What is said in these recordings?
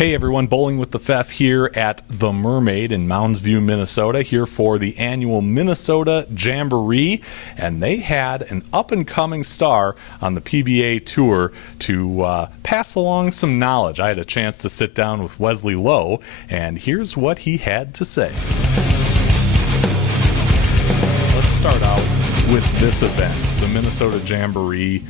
Hey everyone, Bowling with the Pfeff here at the Mermaid in Mounds View, Minnesota, here for the annual Minnesota Jamboree, and they had an up-and-coming star on the PBA Tour to pass along some knowledge. I had a chance to sit down with Wesley Low, and here's what he had to say. Let's start out with this event, the Minnesota Jamboree.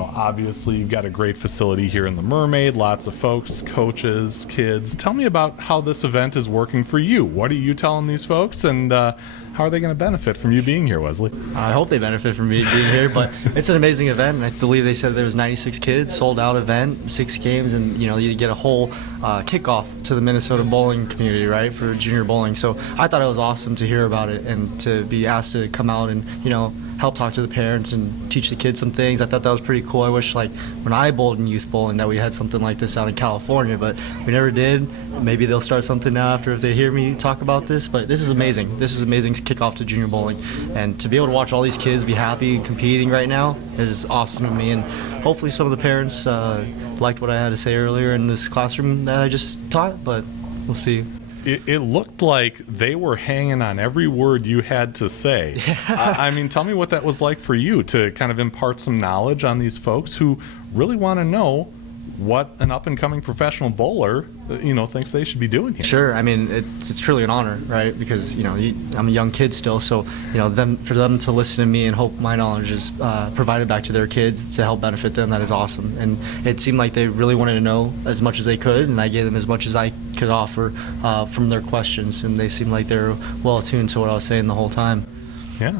Obviously you've got a great facility here in the Mermaid, lots of folks, coaches, kids. Tell me about how this event is working for you. What are you telling these folks, and how are they going to benefit from you being here, Wesley? I hope they benefit from me being here, but it's an amazing event, and I believe they said there was 96 kids, sold out event, 6 games, and you get a whole kickoff to the Minnesota bowling community, right, for junior bowling. So I thought it was awesome to hear about it and to be asked to come out and help talk to the parents and teach the kids some things. I thought that was pretty cool. I wish, like, when I bowled in youth bowling, that we had something like this out in California, but we never did. Maybe they'll start something now after if they hear me talk about this, but this is amazing. This is amazing kickoff to junior bowling, and to be able to watch all these kids be happy and competing right now is awesome to me, and hopefully some of the parents liked what I had to say earlier in this classroom that I just taught, but we'll see. It looked like they were hanging on every word you had to say. Yeah. I mean, tell me what that was like for you to kind of impart some knowledge on these folks who really want to know what an up-and-coming professional bowler, thinks they should be doing here. Sure. I mean, it's truly an honor, right? Because, I'm a young kid still, so, for them to listen to me and hope my knowledge is provided back to their kids to help benefit them, that is awesome. And it seemed like they really wanted to know as much as they could, and I gave them as much as I could offer from their questions, and they seemed like they were well attuned to what I was saying the whole time. Yeah.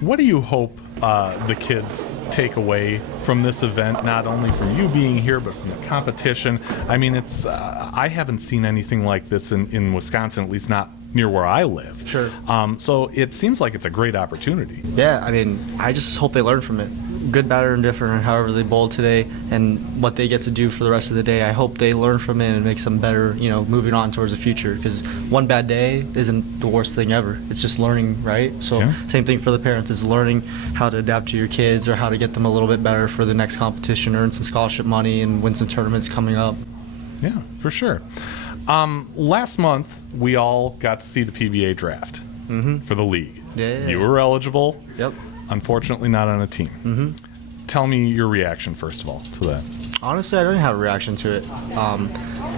What do you hope the kids take away from this event, not only from you being here, but from the competition? I mean, it's I haven't seen anything like this in Wisconsin, at least not near where I live. Sure. So it seems like it's a great opportunity. Yeah, I mean, I just hope they learn from it. Good, bad, or indifferent, and however they bowl today and what they get to do for the rest of the day. I hope they learn from it and make some better, moving on towards the future, because one bad day isn't the worst thing ever. It's just learning, right? So yeah. Same thing for the parents, is learning how to adapt to your kids or how to get them a little bit better for the next competition, earn some scholarship money, and win some tournaments coming up. Yeah, for sure. Last month, we all got to see the PBA draft for the league. Yeah. You were eligible. Yep. Unfortunately, not on a team. Tell me your reaction, first of all, to that. Honestly, I didn't have a reaction to it.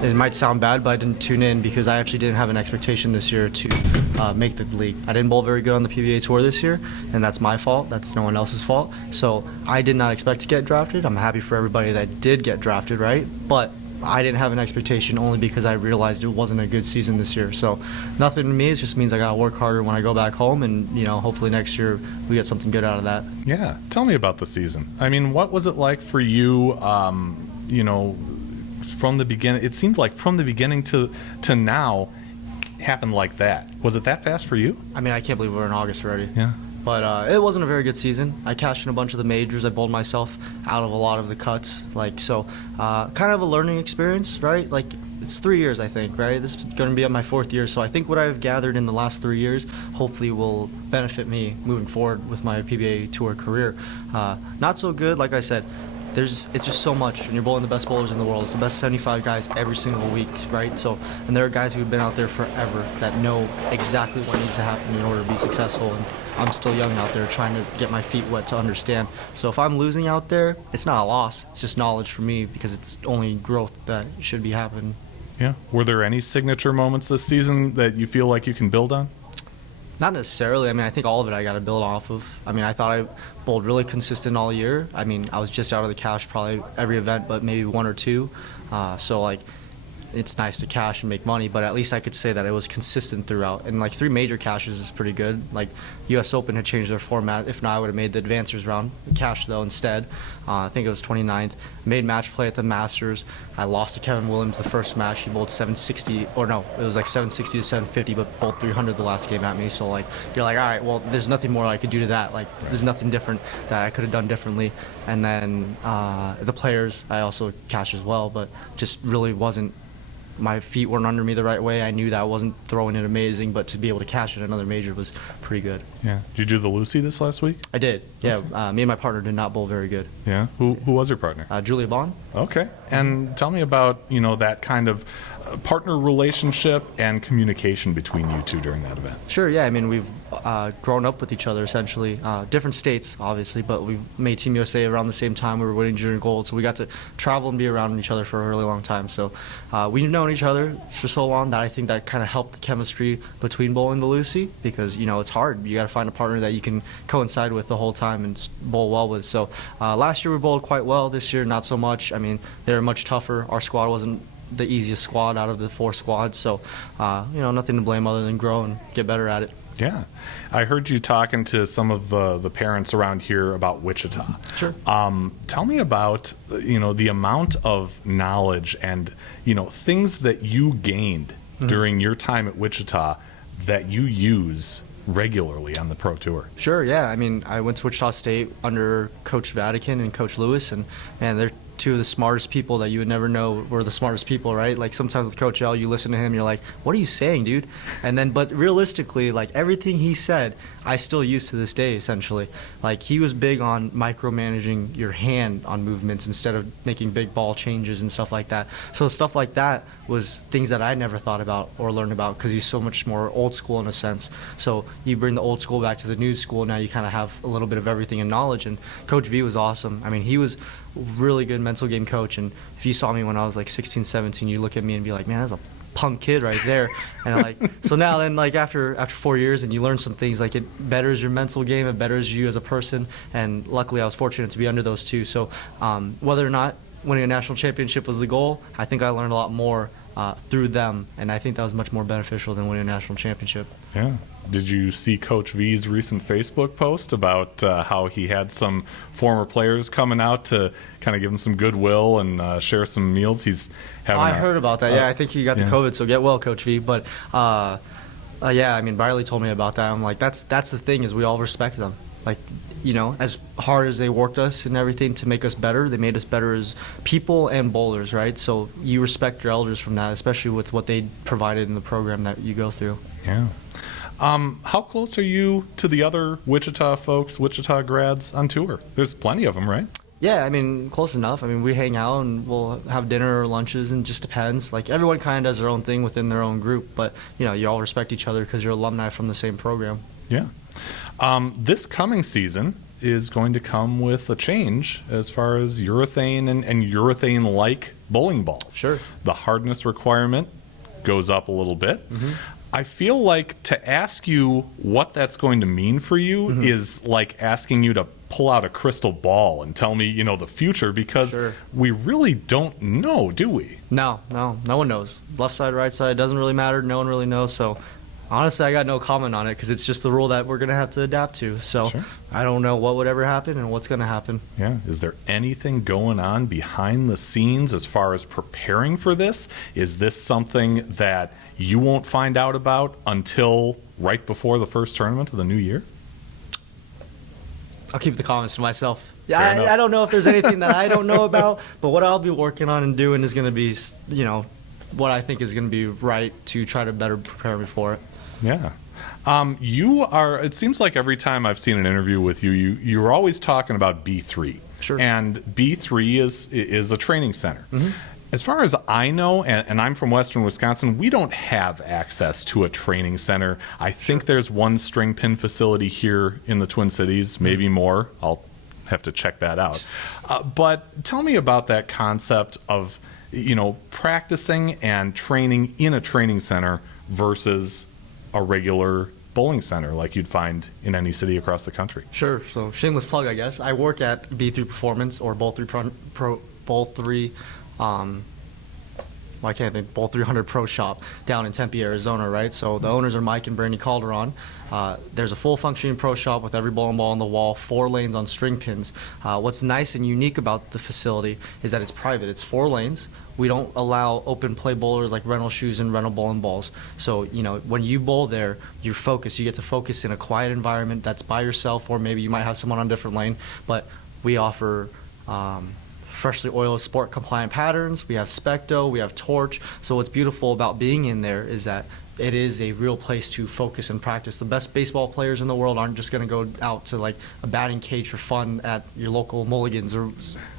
It might sound bad, but I didn't tune in because I actually didn't have an expectation this year to make the league. I didn't bowl very good on the PBA Tour this year, and that's my fault. That's no one else's fault. So I did not expect to get drafted. I'm happy for everybody that did get drafted, right? But I didn't have an expectation only because I realized it wasn't a good season this year. So nothing to me. It just means I got to work harder when I go back home, and hopefully next year we get something good out of that. Yeah. Tell me about the season. I mean, what was it like for you, from the beginning? It seemed like from the beginning to now happened like that. Was it that fast for you? I mean, I can't believe we're in August already. Yeah. But it wasn't a very good season. I cashed in a bunch of the majors. I bowled myself out of a lot of the cuts. Kind of a learning experience, right? Like, it's 3 years, I think, right? This is going to be my 4th year. So I think what I've gathered in the last 3 years hopefully will benefit me moving forward with my PBA Tour career. Not so good, like I said. It's just so much, and you're bowling the best bowlers in the world. It's the best 75 guys every single week, right? So, and there are guys who've been out there forever that know exactly what needs to happen in order to be successful, and I'm still young out there trying to get my feet wet to understand. So if I'm losing out there, it's not a loss. It's just knowledge for me, because it's only growth that should be happening. Yeah. Were there any signature moments this season that you feel like you can build on? Not necessarily. I mean, I think all of it I got to build off of. I mean, I thought I bowled really consistent all year. I mean, I was just out of the cash probably every event, but maybe 1 or 2. It's nice to cash and make money, but at least I could say that it was consistent throughout. And 3 major cashes is pretty good. U.S. Open had changed their format. If not, I would have made the advancers round. Cash, though, instead. I think it was 29th. Made match play at the Masters. I lost to Kevin Williams the first match. He bowled 760, or no, it was 760 to 750, but bowled 300 the last game at me. So, you're like, all right, well, there's nothing more I could do to that. There's nothing different that I could have done differently. And then the players, I also cashed as well, but just really wasn't my feet weren't under me the right way. I knew that I wasn't throwing it amazing, but to be able to catch it at another major was pretty good. Yeah. Did you do the Lucy this last week? I did. Yeah. Okay. Me and my partner did not bowl very good. Yeah. Who was your partner? Julia Bond. Okay. And tell me about, that kind of partner relationship and communication between you two during that event. Sure, yeah. I mean, we've grown up with each other essentially. Different states, obviously, but we made Team USA around the same time. We were winning junior gold, so we got to travel and be around each other for a really long time. So we've known each other for so long that I think that kind of helped the chemistry between bowling the Lucy, because it's hard. You got to find a partner that you can coincide with the whole time and bowl well with. So last year we bowled quite well. This year, not so much. I mean, they were much tougher. Our squad wasn't the easiest squad out of the 4 squads, so nothing to blame other than grow and get better at it. Yeah, I heard you talking to some of the parents around here about Wichita. Sure. Tell me about the amount of knowledge and things that you gained during your time at Wichita that you use regularly on the Pro Tour. Sure. Yeah. I mean, I went to Wichita State under Coach Vatican and Coach Lewis, and man, they're two of the smartest people that you would never know were the smartest people, right? Like sometimes with Coach L, you listen to him, you're like, what are you saying, dude? And then, but realistically, like everything he said, I still use to this day, essentially. Like he was big on micromanaging your hand on movements instead of making big ball changes and stuff like that. So stuff like that was things that I never thought about or learned about because he's so much more old school in a sense. So you bring the old school back to the new school, now you kind of have a little bit of everything in knowledge. And Coach V was awesome. I mean, he was really good mental game coach, and if you saw me when I was like 16, 17, you look at me and be like, man, that's a punk kid right there. And like, so now then, like after 4 years and you learn some things, like it betters your mental game, it betters you as a person, and luckily I was fortunate to be under those two. So whether or not winning a national championship was the goal, I think I learned a lot more through them, and I think that was much more beneficial than winning a national championship. Yeah. Did you see Coach V's recent Facebook post about how he had some former players coming out to kind of give him some goodwill and share some meals? He's having I heard about that. Yeah, I think he got the COVID, so get well, Coach V. But yeah, I mean, Riley told me about that. I'm like, that's the thing, is we all respect them. Like, as hard as they worked us and everything to make us better, they made us better as people and bowlers, right? So you respect your elders from that, especially with what they provided in the program that you go through. Yeah. How close are you to the other Wichita folks, Wichita grads on tour? There's plenty of them, right? Yeah, I mean, close enough. I mean, we hang out and we'll have dinner or lunches, and it just depends. Like, everyone kind of does their own thing within their own group, but, you all respect each other because you're alumni from the same program. Yeah. This coming season is going to come with a change as far as urethane and urethane-like bowling balls. Sure. The hardness requirement goes up a little bit. Mm-hmm. I feel like to ask you what that's going to mean for you is like asking you to pull out a crystal ball and tell me, the future, because we really don't know, do we? No one knows. Left side, right side, doesn't really matter. No one really knows. So honestly, I got no comment on it because it's just the rule that we're going to have to adapt to. So I don't know what would ever happen and what's going to happen. Yeah. Is there anything going on behind the scenes as far as preparing for this? Is this something that you won't find out about until right before the first tournament of the new year? I'll keep the comments to myself. Yeah, I don't know if there's anything that I don't know about, but what I'll be working on and doing is going to be, what I think is going to be right to try to better prepare me for it. Yeah. You are, it seems like every time I've seen an interview with you, you're always talking about B3. Sure. And B3 is a training center. Mm-hmm. As far as I know, and I'm from Western Wisconsin, we don't have access to a training center. I think there's one string pin facility here in the Twin Cities, maybe more. I'll have to check that out. But tell me about that concept of, practicing and training in a training center versus a regular bowling center like you'd find in any city across the country. Sure. So shameless plug, I guess. I work at B3 Performance, or Bowl 3 I can't think, Bowl 300 Pro Shop down in Tempe, Arizona, right? So the owners are Mike and Brandy Calderon. There's a full functioning pro shop with every bowling ball on the wall, 4 lanes on string pins. What's nice and unique about the facility is that it's private. It's 4 lanes. We don't allow open play bowlers like rental shoes and rental bowling balls. So, when you bowl there, you're focused. You get to focus in a quiet environment that's by yourself, or maybe you might have someone on a different lane. But we offer freshly oiled sport compliant patterns. We have Specto, we have Torch. So what's beautiful about being in there is that it is a real place to focus and practice. The best baseball players in the world aren't just going to go out to like a batting cage for fun at your local Mulligans or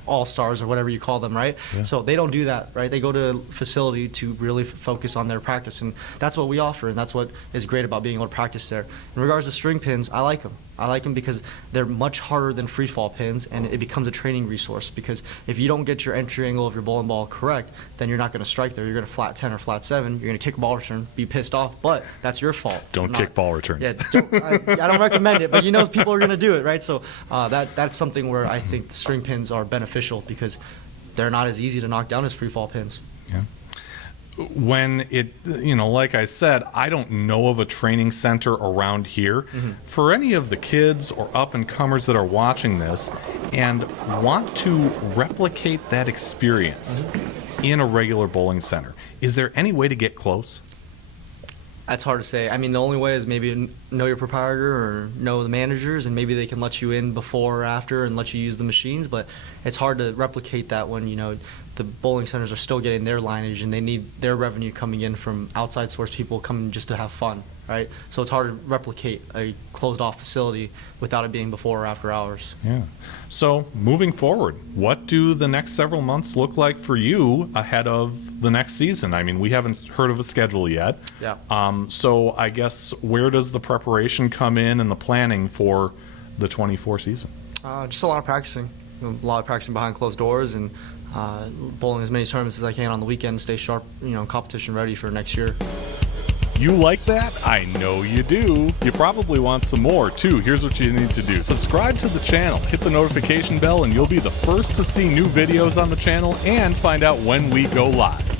All-Stars or whatever you call them, right? Yeah. So they don't do that, right? They go to a facility to really focus on their practice, and that's what we offer, and that's what is great about being able to practice there. In regards to string pins, I like them. I like them because they're much harder than free fall pins, and it becomes a training resource, because if you don't get your entry angle of your bowling ball correct, then you're not going to strike there. You're going to flat 10 or flat 7. You're going to kick a ball return, be pissed off, but that's your fault. Don't kick ball returns. Yeah, I don't recommend it, but you know people are going to do it, right? So that's something where I think the string pins are beneficial because they're not as easy to knock down as free fall pins. Yeah. When it, like I said, I don't know of a training center around here. For any of the kids or up and comers that are watching this and want to replicate that experience in a regular bowling center, is there any way to get close? That's hard to say. I mean, the only way is maybe know your proprietor or know the managers, and maybe they can let you in before or after and let you use the machines. But it's hard to replicate that when the bowling centers are still getting their lineage and they need their revenue coming in from outside source people coming just to have fun, right? So it's hard to replicate a closed-off facility without it being before or after hours. Yeah. So moving forward, what do the next several months look like for you ahead of the next season? I mean, we haven't heard of a schedule yet. Yeah. So I guess where does the preparation come in and the planning for the 24 season? Just a lot of practicing. A lot of practicing behind closed doors and bowling as many tournaments as I can on the weekend, stay sharp, competition ready for next year. You like that? I know you do. You probably want some more, too. Here's what you need to do. Subscribe to the channel, hit the notification bell, and you'll be the first to see new videos on the channel and find out when we go live.